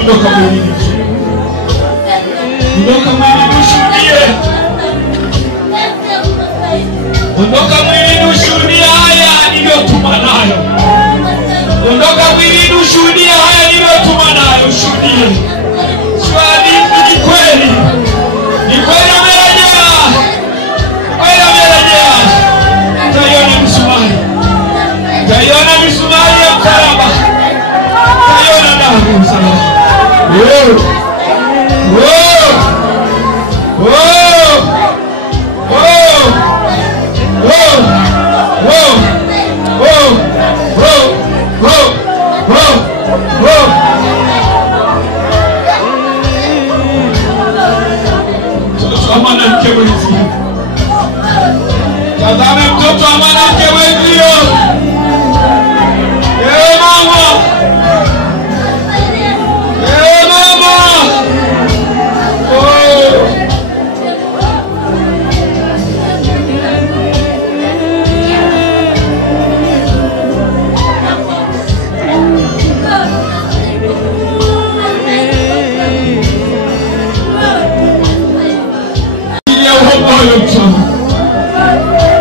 Ondoka mwilini. Ondoka mwilini ushuhudie. Ondoka mwilini ushuhudie haya niliyotuma nayo. Ondoka mwilini ushuhudie haya niliyotuma nayo. Ushuhudie. Shuhudi ni kweli. Ni kweli amerejea. Kweli amerejea. Tayona misumari. Tayona misumari ya msalaba. Tayona damu ya msalaba. Tazame mtoto wa mwanamke mwenzio. Mama. Mama.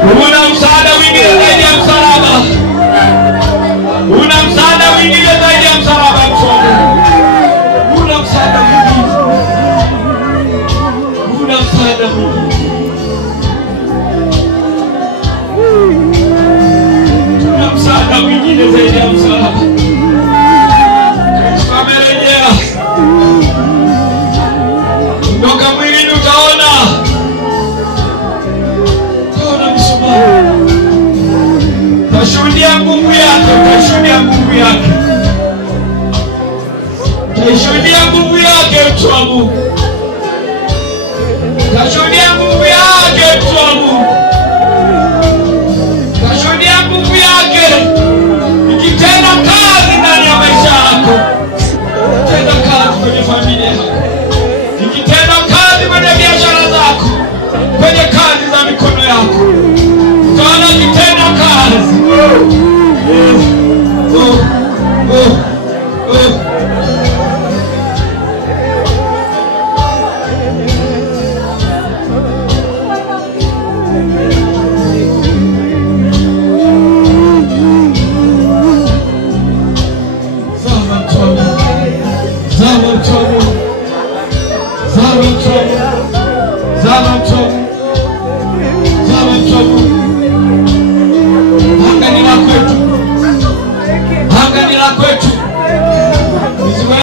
Una msaada mwingine zaidi ya msalaba. Una msaada mwingine zaidi ya msalaba msomo. Una msaada mwingine. Una msaada mwingine. Una msaada mwingine zaidi ya msalaba. Amerejea. Ondoka mwilini utaona. Tashuhudia nguvu yake, tashuhudia nguvu yake. Tashuhudia nguvu yake mtu wa Mungu. Tashuhudia nguvu yake mtu wa Mungu.